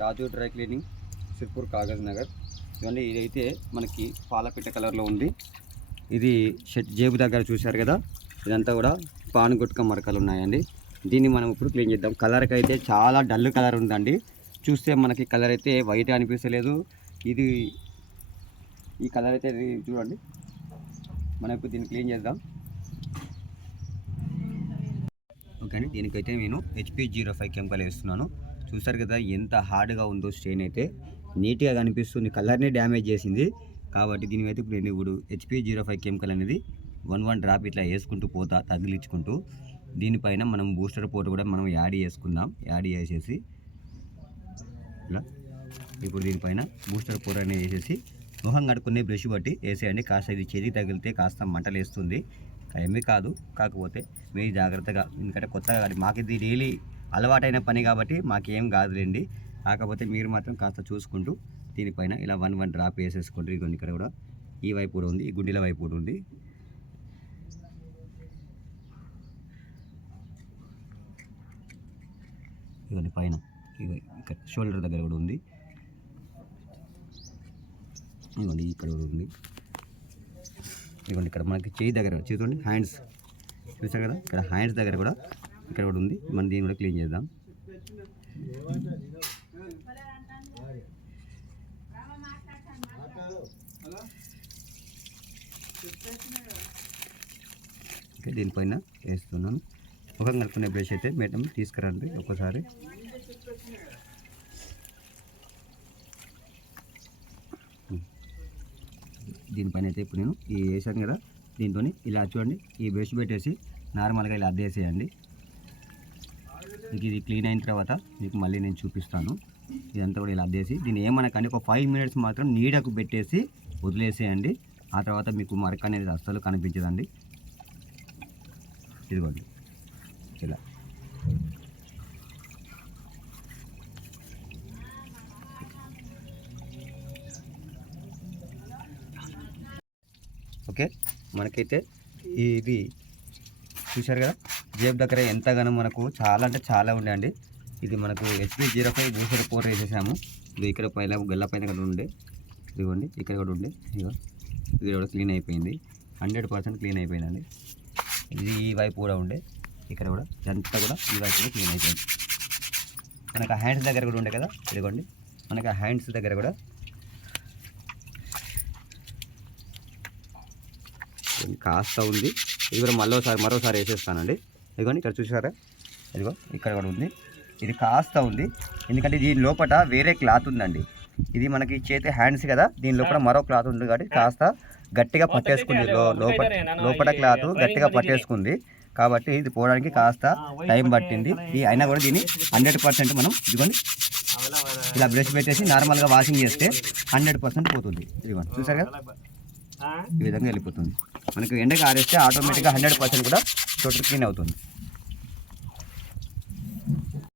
రాజు dry cleaning, Sirpur, Kagaz Nagar. ఇవన్నీ ఇదైతే మనకి పాలపిట్ట కలర్లో ఉంది. ఇది షర్ట్ జేబు దగ్గర చూశారు కదా, ఇదంతా కూడా పాను గుట్క మరకలు ఉన్నాయండి. దీన్ని మనం ఇప్పుడు క్లీన్ చేద్దాం. కలర్కి అయితే చాలా డల్ కలర్ ఉందండి. చూస్తే మనకి కలర్ అయితే వైట్ అనిపించలేదు. ఇది ఈ కలర్ అయితే చూడండి. మనం ఇప్పుడు దీన్ని క్లీన్ చేద్దాం. ఓకే అండి, దీనికైతే నేను HP05 కెమికల్ వేస్తున్నాను. చూసారు కదా ఎంత హార్డ్గా ఉందో. స్ట్రెయిన్ అయితే నీట్గా కనిపిస్తుంది, కలర్ని డ్యామేజ్ చేసింది. కాబట్టి దీనికైతే ఇప్పుడు నేను ఇప్పుడు HP05 కెమికల్ అనేది 1 డ్రాప్ ఇట్లా వేసుకుంటూ పోతా, తగిలించుకుంటూ. దీనిపైన మనం బూస్టర్ పోట్ కూడా మనం యాడ్ చేసుకుందాం. యాడ్ చేసేసి ఇలా ఇప్పుడు దీనిపైన బూస్టర్ పోట్ అనేది వేసేసి మొహం కడుక్కునే బ్రష్ బట్టి వేసేయండి. కాస్త ఇది చేతికి తగిలితే కాస్త మంటలు వేస్తుంది, ఏమీ కాదు. కాకపోతే మీరు జాగ్రత్తగా, ఎందుకంటే కొత్తగా మాకు ఇది డైలీ అలవాటైన పని కాబట్టి మాకేం కాదులేండి. కాకపోతే మీరు మాత్రం కాస్త చూసుకుంటూ దీనిపైన ఇలా 1 డ్రాప్ వేసేసుకోండి. ఇదిగోండి ఇక్కడ కూడా ఈ వైపు కూడా ఉంది, ఈ గుండెల వైపు కూడా ఉంది. ఇదిగోండి పైన ఇక్కడ షోల్డర్ దగ్గర కూడా ఉంది. ఇదిగోండి ఇక్కడ కూడా ఉంది. ఇదిగోండి ఇక్కడ మనకి చేయి దగ్గర చూడండి, హ్యాండ్స్ చూసారు కదా, ఇక్కడ హ్యాండ్స్ దగ్గర కూడా ఇక్కడ కూడా ఉంది. మనం దీన్ని కూడా క్లీన్ చేద్దాం. ఓకే, దీనిపైన వేస్తున్నాను. ముఖం కలుపుకునే బ్రష్ అయితే మేడం తీసుకురండి ఒక్కసారి. దీనిపైన అయితే ఇప్పుడు నేను ఈ వేసాను కదా, దీంతో ఇలా చూడండి ఈ బ్రష్ పెట్టేసి నార్మల్గా ఇలా అద్దేసేయండి. మీకు ఇది క్లీన్ అయిన తర్వాత మీకు మళ్ళీ నేను చూపిస్తాను. ఇదంతా కూడా ఇలా అద్దేసి దీన్ని ఏమనకండి ఒక 5 మినిట్స్ మాత్రం నీడకు పెట్టేసి వదిలేసేయండి. ఆ తర్వాత మీకు మరక అనేది అస్సలు కనిపించదండి. ఇదిగోండి ఇలా. ఓకే, మనకైతే ఇది చూశారు కదా, జేబు దగ్గర ఎంతగానో మనకు చాలా అంటే చాలా ఉండే అండి. ఇది మనకు HP05 బూస్టర్ పోట్ వేసేసాము. ఇది ఇక్కడ పైన గల్ల పైన కూడా ఉండే, ఇదిగోండి ఇక్కడ కూడా ఉండే. ఇదిగో ఇది కూడా క్లీన్ అయిపోయింది, 100% క్లీన్ అయిపోయిందండి. ఇది ఈ వైపు కూడా ఉండే, ఇక్కడ కూడా ఇదంతా కూడా ఈ వైపు కూడా క్లీన్ అయిపోయింది. మనకు ఆ హ్యాండ్స్ దగ్గర కూడా ఉండే కదా, ఇదిగోండి మనకు ఆ హ్యాండ్స్ దగ్గర కూడా కాస్త ఉంది. ఇది కూడా మరోసారి వేసేస్తానండి. ఇదిగోండి ఇక్కడ చూసారా, ఇదిగో ఇక్కడ కూడా ఉంది. ఇది కాస్త ఉంది, ఎందుకంటే దీని లోపల వేరే క్లాత్ ఉందండి. ఇది మనకి చేతి హ్యాండ్స్ కదా, దీని లోపల మరో క్లాత్ ఉంది కాబట్టి కాస్త గట్టిగా పట్టేసుకుంది. లోపల క్లాత్ గట్టిగా పట్టేసుకుంది కాబట్టి ఇది పోవడానికి కాస్త టైం పట్టింది. అయినా కూడా దీన్ని 100% మనం ఇదిగోండి ఇలా బ్రష్ పెట్టేసి నార్మల్గా వాషింగ్ చేస్తే 100% పోతుంది. ఇదిగోండి చూసారు కదా, ఈ విధంగా వెళ్ళిపోతుంది. మనకు ఎండకి ఆరేస్తే ఆటోమేటిక్గా 100% కూడా టోటల్ క్లీన్ అవుతుంది.